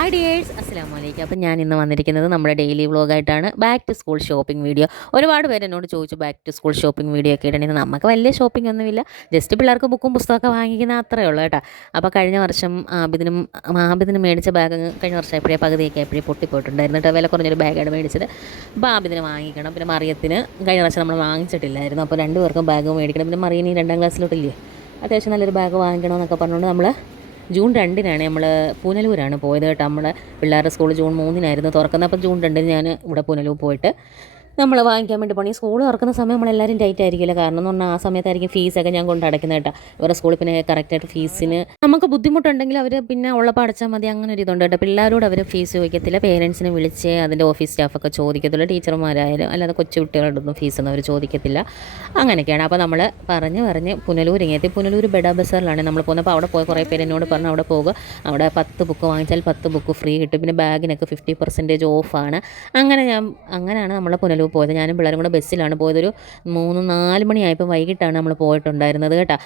Hi dears, അസ്സലാമു അലൈക്കും. അപ്പം ഞാൻ ഇന്ന് വന്നിരിക്കുന്നത് നമ്മുടെ ഡെയിലി വ്ളോഗായിട്ടാണ്. Back to school shopping video. ഒരുപാട് പേര് എന്നോട് ചോദിച്ചു back to school shopping video ഒക്കെ ഇടണമെന്ന്. നമുക്ക് വലിയ ഷോപ്പിംഗ് ഒന്നുമില്ല, ജസ്റ്റ് പിള്ളേർക്ക് ബുക്കും പുസ്തകമൊക്കെ വാങ്ങിക്കുന്ന അത്രയേ ഉള്ളൂ കേട്ടോ. അപ്പോൾ കഴിഞ്ഞ വർഷം ആബിദിനും മേടിച്ച ബാഗ് കഴിഞ്ഞ വർഷം പകുതിയൊക്കെ എപ്പോഴും പൊട്ടിപ്പോയിട്ടുണ്ടായിരുന്നു കേട്ടോ. വില കുറഞ്ഞൊരു ബാഗാണ് മേടിച്ചത്. അപ്പോൾ ആബിദിന് വാങ്ങിക്കണം. പിന്നെ മറിയത്തിന് കഴിഞ്ഞ വർഷം നമ്മൾ വാങ്ങിച്ചിട്ടില്ലായിരുന്നു. അപ്പോൾ രണ്ടുപേർക്കും ബാഗ് മേടിക്കണം. പിന്നെ മറിയന് 2ാം ക്ലാസ്സിലോട്ടില്ലേ, അത്യാവശ്യം നല്ലൊരു ബാഗ് വാങ്ങിക്കണമെന്നൊക്കെ പറഞ്ഞുകൊണ്ട് നമ്മൾ ജൂൺ 2-നാണ് നമ്മൾ പുനലൂരാണ് പോയത് കേട്ടോ. നമ്മുടെ പിള്ളേരുടെ സ്കൂൾ ജൂൺ 3-നായിരുന്നു തുറക്കുന്നത്. അപ്പോൾ ജൂൺ 2-ന് ഞാൻ ഇവിടെ പുനലൂർ പോയിട്ട് നമ്മൾ വാങ്ങിക്കാൻ വേണ്ടി പോകണം. ഈ സ്കൂൾ തുറക്കുന്ന സമയം നമ്മളെല്ലാവരും ടൈറ്റ് ആയിരിക്കില്ല. കാരണം എന്ന് പറഞ്ഞാൽ ആ സമയത്തായിരിക്കും ഫീസൊക്കെ ഞാൻ കൊണ്ട് അടയ്ക്കുന്നത് കേട്ടോ. ഇവരുടെ സ്കൂളിൽ പിന്നെ കറക്റ്റായിട്ട് ഫീസിന് നമുക്ക് ബുദ്ധിമുട്ടുണ്ടെങ്കിൽ അവർ പിന്നെ ഉള്ളപ്പോൾ അടച്ചാൽ മതി, അങ്ങനെ ഒരു ഇതുണ്ട് കേട്ടോ. പിള്ളേരോട് അവർ ഫീസ് ചോദിക്കത്തില്ല, പേരൻസിനെ വിളിച്ച് അതിൻ്റെ ഓഫീസ് സ്റ്റാഫൊക്കെ ചോദിക്കത്തുള്ളൂ. ടീച്ചർമാരായാലും അല്ലാതെ കൊച്ചു കുട്ടികളോടൊന്നും ഫീസൊന്നും അവർ ചോദിക്കത്തില്ല. അങ്ങനെയൊക്കെയാണ്. അപ്പോൾ നമ്മൾ പറഞ്ഞ് പുനലൂർ എത്തി. പുനലൂർ ബെഡ ബസാറിലാണ് നമ്മൾ പോകുന്നത്. അപ്പോൾ അവിടെ പോയി കുറേ പേര് എന്നോട് പറഞ്ഞു അവിടെ പോകുക, അവിടെ 10 ബുക്ക് വാങ്ങിച്ചാൽ 10 ബുക്ക് ഫ്രീ കിട്ടും, പിന്നെ ബാഗിനൊക്കെ 50% ഓഫാണ്. അങ്ങനെയാണ് നമ്മൾ പുനലൂർ പോയത്. ഞാനും പിള്ളേരും കൂടെ ബസ്സിലാണ് പോയത്. ഒരു 3-4 മണിയായപ്പോൾ വൈകിട്ടാണ് നമ്മൾ പോയിട്ടുണ്ടായിരുന്നത് കേട്ടോ.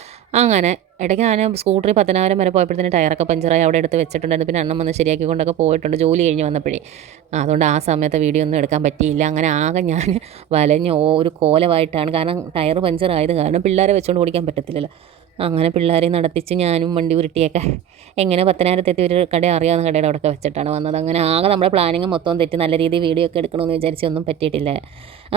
അങ്ങനെ ഇടയ്ക്ക് ഞാൻ സ്കൂട്ടറിൽ 10,000 വരെ പോയപ്പോഴത്തേന് ടയറൊക്കെ പഞ്ചറായി അവിടെ എടുത്ത് വെച്ചിട്ടുണ്ടായിരുന്നു. പിന്നെ അണ്ണം വന്ന് ശരിയാക്കിക്കൊണ്ടൊക്കെ പോയിട്ടുണ്ട് ജോലി കഴിഞ്ഞ് വന്നപ്പോഴേ. അതുകൊണ്ട് ആ സമയത്ത് വീഡിയോ ഒന്നും എടുക്കാൻ പറ്റിയില്ല. അങ്ങനെ ആകെ ഞാൻ വലഞ്ഞ് ഒരു കോലമായിട്ടാണ്. കാരണം ടയർ പഞ്ചറായത് കാരണം പിള്ളേരെ വെച്ചുകൊണ്ട് ഓടിക്കാൻ പറ്റത്തില്ലല്ലോ. അങ്ങനെ പിള്ളേരെ നടത്തിച്ച് ഞാനും വണ്ടി ഉരുട്ടിയൊക്കെ എങ്ങനെ 10,000 ഒരു കട അറിയാവുന്ന കടയുടെ അവിടെയൊക്കെ വെച്ചിട്ടാണ് വന്നത്. അങ്ങനെ ആകെ നമ്മുടെ പ്ലാനിങ് മൊത്തം തെറ്റി. നല്ല രീതിയിൽ വീഡിയോ ഒക്കെ എടുക്കണമെന്ന് വിചാരിച്ച് ഒന്നും പറ്റിയിട്ടില്ല.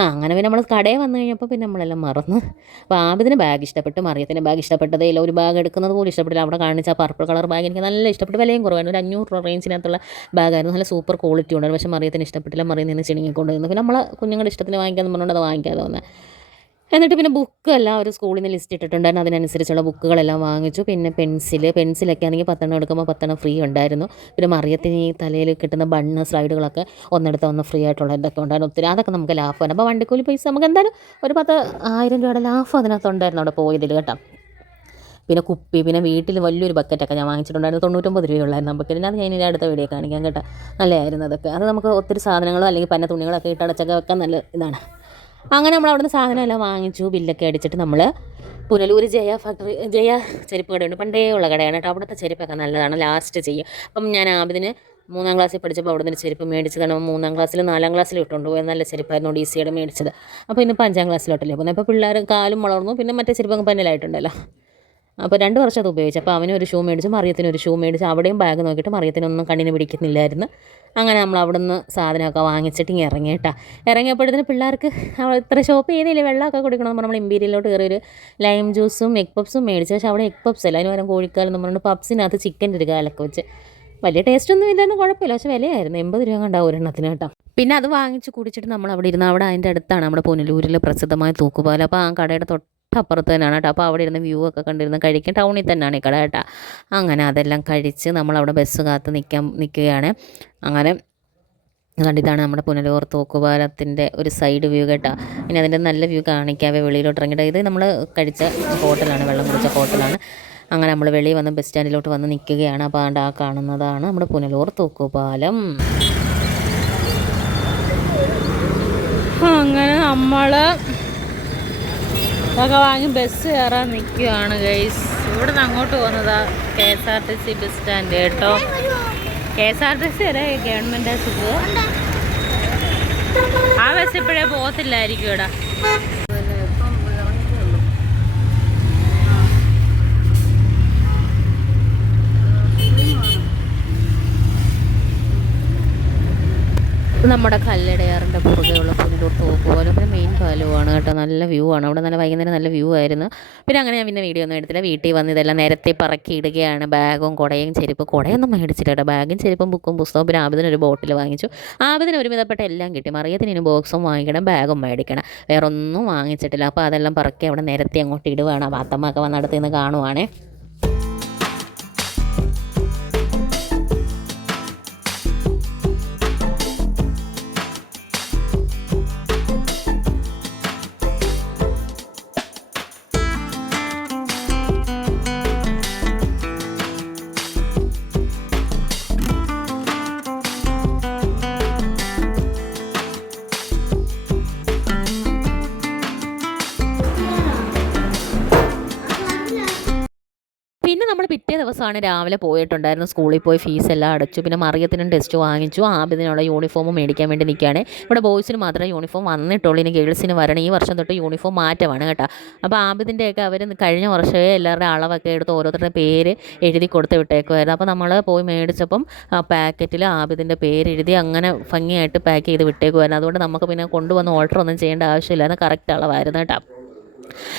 അങ്ങനെ പിന്നെ നമ്മൾ കടയിൽ വന്നു കഴിഞ്ഞപ്പോൾ പിന്നെ നമ്മളെല്ലാം മറന്നു. അപ്പോൾ ആബിദിന് ബാഗ് ഇഷ്ടപ്പെട്ട്, മറിയത്തിൻ്റെ ബാഗ് ഇഷ്ടപ്പെട്ടതേ ഇല്ല. ഒരു ബാഗ് എടുക്കുന്നത് പോലും ഇഷ്ടപ്പെട്ടില്ല. അവിടെ കാണിച്ച പർപ്പിൾ കളർ ബാഗ് എനിക്ക് നല്ല ഇഷ്ടപ്പെട്ടു. വിലയും കുറവായിരുന്നു. ഒരു 500 രൂപ റേഞ്ചിനകത്തുള്ള ബാഗായിരുന്നു. നല്ല സൂപ്പർ ക്വാളിറ്റി ഉണ്ടായിരുന്നു. പക്ഷേ മറിയത്തിന് ഇഷ്ടപ്പെട്ടില്ല. മറിയത്തിൽ നിന്ന് ചിണുങ്ങിക്കൊണ്ടിരുന്നു. പിന്നെ നമ്മളെ കുഞ്ഞുങ്ങളുടെ ഇഷ്ടത്തിന് വാങ്ങിക്കാമെന്ന് പറഞ്ഞുകൊണ്ട് അത് വാങ്ങിക്കാതെ വന്നത്. എന്നിട്ട് പിന്നെ ബുക്കെല്ലാം ഒരു സ്കൂളിൽ നിന്ന് ലിസ്റ്റ് ഇട്ടിട്ടുണ്ടായിരുന്നു. അതിനനുസരിച്ചുള്ള ബുക്കുകളെല്ലാം വാങ്ങിച്ചു. പിന്നെ പെൻസിലൊക്കെ ആണെങ്കിൽ 10 എടുക്കുമ്പോൾ 10 ഫ്രീ ഉണ്ടായിരുന്നു. പിന്നെ മറിയത്തിന് ഈ തലയിൽ കിട്ടുന്ന ബണ്ണ് സ്ലൈഡുകളൊക്കെ ഒന്നെടുത്ത് ഒന്ന് ഫ്രീ ആയിട്ടുള്ള ഇതൊക്കെ ഉണ്ടായിരുന്നു. ഒത്തിരി അതൊക്കെ നമുക്ക് ലാഭമാണ്. അപ്പോൾ വണ്ടിക്കൂലി പൈസ നമുക്ക് എന്തായാലും ഒരു 10,000 രൂപയുടെ ലാഭം അതിനകത്തുണ്ടായിരുന്നു അവിടെ പോയതിൽ കേട്ടോ. പിന്നെ കുപ്പി, പിന്നെ വീട്ടിൽ വലിയൊരു ബക്കറ്റൊക്കെ ഞാൻ വാങ്ങിച്ചിട്ടുണ്ടായിരുന്നു. 99 രൂപയുള്ളായിരുന്നു നമുക്ക്. പിന്നെ അത് ഞാൻ ഇതിൻ്റെ അടുത്ത വീഡിയോ കാണിക്കാം കേട്ടോ. നല്ലതായിരുന്നു അതൊക്കെ. അത് നമുക്ക് ഒത്തിരി സാധനങ്ങളോ അല്ലെങ്കിൽ പന്ന തുണികളൊക്കെ ഇട്ടടച്ചൊക്കെ വെക്കാൻ നല്ല ഇതാണ്. അങ്ങനെ നമ്മൾ അവിടുന്ന് സാധനം എല്ലാം വാങ്ങിച്ചു. ബില്ലൊക്കെ അടിച്ചിട്ട് നമ്മൾ പുനലൂർ ജയ ചെരുപ്പ് കടയുണ്ട്, പണ്ടേ ഉള്ള കടയാണ് കേട്ടോ. അവിടുത്തെ ചെരുപ്പൊക്കെ നല്ലതാണ്, ലാസ്റ്റ് ചെയ്യും. അപ്പം ഞാൻ ആബിദിന് 3ാം ക്ലാസ്സിൽ പഠിച്ചപ്പോൾ അവിടെ നിന്ന് ചെരുപ്പ് മേടിച്ചതാണ്. 3ാം ക്ലാസ്സിലും 4ാം ക്ലാസ്സിലും ഇട്ടുകൊണ്ട് പോയത്. നല്ല ചെരുപ്പായിരുന്നു DCയുടെ മേടിച്ചത്. അപ്പോൾ ഇന്നിപ്പോൾ 5ാം ക്ലാസ്സിലോട്ടല്ലേ പോകുന്നത്. അപ്പോൾ പിള്ളേർ കാലും വളർന്നു. പിന്നെ മറ്റേ ചെരുപ്പ് പന്നലായിട്ടുണ്ടല്ലോ. അപ്പോൾ 2 വർഷം അത് ഉപയോഗിച്ചു. അപ്പോൾ അവനും ഒരു ഷൂ മേടിച്ചു, മറിയത്തിനും ഒരു ഷൂ മേടിച്ചു. അവിടെയും ബാഗ് നോക്കിയിട്ട് മറിയത്തിനൊന്നും കണ്ണിന് പിടിക്കുന്നില്ലായിരുന്നു. അങ്ങനെ നമ്മൾ അവിടെ നിന്ന് സാധനമൊക്കെ വാങ്ങിച്ചിട്ട് ഇറങ്ങി കേട്ടോ. ഇറങ്ങിയപ്പോഴത്തേന് പിള്ളേർക്ക് ഇത്ര ഷോപ്പ് ചെയ്തില്ലേ, വെള്ളമൊക്കെ കുടിക്കണം. നമ്മൾ ഇമ്പീരിയലിലോട്ട് കയറി ഒരു ലൈം ജ്യൂസും എഗ് പപ്സും മേടിച്ചു. പക്ഷേ അവിടെ എഗ് പപ്സ് അല്ല, അതിന് പകരം കോഴിക്കാലെന്ന് പറഞ്ഞിട്ട് പപ്സിനകത്ത് ചിക്കൻ്റെ ഒരു കാലൊക്കെ വെച്ച് വലിയ ടേസ്റ്റൊന്നും ഇല്ലായിരുന്നു, കുഴപ്പമില്ല. പക്ഷേ വിലയായിരുന്നു, 80 രൂപ കണ്ടാവും ഒരെണ്ണത്തിന് കേട്ടോ. പിന്നെ അത് വാങ്ങിച്ച് കുടിച്ചിട്ട് നമ്മൾ അവിടെ ഇരുന്ന്, അവിടെ അതിൻ്റെ അടുത്താണ് നമ്മുടെ പുനലൂരിൽ പ്രസിദ്ധമായ തൂക്കുപാലം. അപ്പോൾ ആ കടയുടെ തൊട്ടപ്പുറത്ത് തന്നെയാണ് കേട്ടോ. അപ്പോൾ അവിടെ ഇരുന്ന് വ്യൂ ഒക്കെ കണ്ടിരുന്ന് കഴിക്കാൻ. ടൗണിൽ തന്നെയാണ് ഈ കട കേട്ടോ. അങ്ങനെ അതെല്ലാം കഴിച്ച് നമ്മളവിടെ ബസ് കാത്ത് നിൽക്കുകയാണ്. അങ്ങനെ കണ്ടിതാണ് നമ്മുടെ പുനലൂർ തൂക്കുപാലത്തിൻ്റെ ഒരു സൈഡ് വ്യൂ കേട്ടോ. ഇനി അതിൻ്റെ നല്ല വ്യൂ കാണിക്കാവേ വെളിയിലോട്ട് ഇറങ്ങിയിട്ട്. ഇത് നമ്മൾ കഴിച്ച ഹോട്ടലാണ്, വെള്ളം കുടിച്ച ഹോട്ടലാണ്. അങ്ങനെ നമ്മൾ വെളിയിൽ വന്ന് ബസ് സ്റ്റാൻഡിലോട്ട് വന്ന് നിൽക്കുകയാണ്. അപ്പോൾ ആ കാണുന്നതാണ് നമ്മുടെ പുനലൂർ തൂക്കുപാലം. അങ്ങനെ നമ്മൾ ഒക്കെ വാങ്ങി ബസ് കയറാൻ നിൽക്കുകയാണ് ഗൈസ്. ഇവിടെ നിന്ന് അങ്ങോട്ട് പോകുന്നതാ KSRTC ബസ് സ്റ്റാൻഡ് കേട്ടോ. KSRTC വരെ ഗവൺമെൻറ് ബസ്. ആ ബസ് ഇപ്പോഴേ പോകത്തില്ലായിരിക്കും ഇവിടെ. നമ്മുടെ കല്ലടയാറിൻ്റെ പുറകെയുള്ള പുനലൂർ തൂക്കുപാലം പിന്നെ മെയിൻ പാലവുമാണ് കേട്ടോ. നല്ല വ്യൂ ആണ് അവിടെ. നല്ല വൈകുന്നേരം നല്ല വ്യൂ ആയിരുന്നു. പിന്നെ അങ്ങനെ ഞാൻ പിന്നെ വീഡിയോ ഒന്നും എടുത്തില്ല. വീട്ടിൽ വന്ന് ഇതെല്ലാം നേരത്തെ പറക്കി ഇടുകയാണ്. ബാഗും കുടയും ചെരുപ്പ്, കുടയൊന്നും മേടിച്ചില്ല കേട്ടോ. ബാഗും ചെരുപ്പും ബുക്കും പുസ്തകവും. പിന്നെ ആബിദിനൊരു ബോട്ടിൽ വാങ്ങിച്ചു. ആബിദിന് ഒരുവിധപ്പെട്ട എല്ലാം കിട്ടി. മറിയത്തിന് ഇനി ബോക്സും വാങ്ങിക്കണം, ബാഗും മേടിക്കണം. വേറെ ഒന്നും വാങ്ങിച്ചിട്ടില്ല. അപ്പോൾ അതെല്ലാം പറക്കി അവിടെ നേരത്തെ അങ്ങോട്ട് ഇടുവാണ്. പാത്തമ്മ ഒക്കെ വന്നടുത്ത് നിന്ന് കാണുവാണേ. ദിവസമാണ് രാവിലെ പോയിട്ടുണ്ടായിരുന്നു, സ്കൂളിൽ പോയി ഫീസെല്ലാം അടച്ചു. പിന്നെ മറിയത്തിനും ടെസ്റ്റ് വാങ്ങിച്ചു, ആബിദിനുള്ള യൂണിഫോം മേടിക്കാൻ വേണ്ടി നിൽക്കുകയാണ്. ഇവിടെ ബോയ്സിന് മാത്രമേ യൂണിഫോം വന്നിട്ടുള്ളൂ, ഇനി ഗേൾസിന് വരണം. ഈ വർഷം തൊട്ട് യൂണിഫോം മാറ്റമാണ് കേട്ടോ. അപ്പോൾ ആബിദിൻ്റെയൊക്കെ അവർ കഴിഞ്ഞ വർഷമേ എല്ലാവരുടെ അളവൊക്കെ എടുത്ത് ഓരോരുത്തരുടെ പേര് എഴുതി കൊടുത്ത് വിട്ടേക്കുമായിരുന്നു. അപ്പോൾ നമ്മൾ പോയി മേടിച്ചപ്പം പാക്കറ്റിൽ ആബിദിൻ്റെ പേര് എഴുതി അങ്ങനെ ഭംഗിയായിട്ട് പാക്ക് ചെയ്ത് വിട്ടേക്കുമായിരുന്നു. അതുകൊണ്ട് നമുക്ക് പിന്നെ കൊണ്ടുവന്ന് ഓൾട്ടർ ഒന്നും ചെയ്യേണ്ട ആവശ്യമില്ലായിരുന്നു, കറക്റ്റ് അളവായിരുന്നു കേട്ടോ.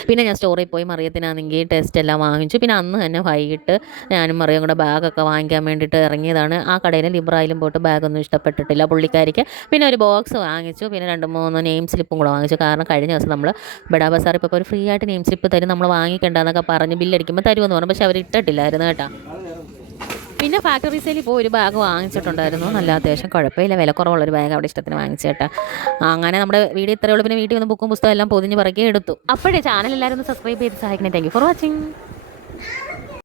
പിന്നെ ഞാൻ സ്റ്റോറിൽ പോയി മറിയത്തിനാണെങ്കിൽ ടെസ്റ്റ് എല്ലാം വാങ്ങിച്ചു. പിന്നെ അന്ന് തന്നെ വൈകിട്ട് ഞാനും മറിയും കൂടെ ബാഗൊക്കെ വാങ്ങിക്കാൻ വേണ്ടിയിട്ട് ഇറങ്ങിയതാണ്. ആ കടയിൽ ലിബ്രായിലും പോയിട്ട് ബാഗൊന്നും ഇഷ്ടപ്പെട്ടിട്ടില്ല പുള്ളിക്കാരിക്ക്. പിന്നെ ഒരു ബോക്സ് വാങ്ങിച്ചു, പിന്നെ 2-3 നെയിം സ്ലിപ്പും കൂടെ വാങ്ങിച്ചു. കാരണം കഴിഞ്ഞ ദിവസം നമ്മൾ ബഡാ ബസാർ ഇപ്പോൾ ഒരു ഫ്രീ ആയിട്ട് നെയിം സ്ലിപ്പ് തരും, നമ്മൾ വാങ്ങിക്കേണ്ടെന്നൊക്കെ പറഞ്ഞ് ബില്ലടിക്കുമ്പോൾ തരുമെന്ന് പറഞ്ഞു. പക്ഷേ അവർ ഇട്ടിട്ടില്ലായിരുന്നു കേട്ടോ. പിന്നെ ഫാക്ടറി സെയിലിൽ പോയി ഒരു ബാഗ് വാങ്ങിച്ചിട്ടുണ്ടായിരുന്നു, നല്ല അത്യാവശ്യം കുഴപ്പമില്ല, വില കുറവുള്ളൊരു ബാഗ് അവിടെ ഇഷ്ടത്തിന് വാങ്ങിച്ചേട്ടാ. അങ്ങനെ നമ്മുടെ വീഡിയോ ഇത്രയേ ഉള്ളൂ. പിന്നെ വീട്ടിൽ വന്ന് ബുക്കും പുസ്തകം എല്ലാം പൊതിഞ്ഞ് പറക്കി എടുത്തു. അപ്പോഴേ ചാനൽ എല്ലാവരും ഒന്ന് സബ്സ്ക്രൈബ് ചെയ്ത് സഹായിക്കണേ. Thank you for watching.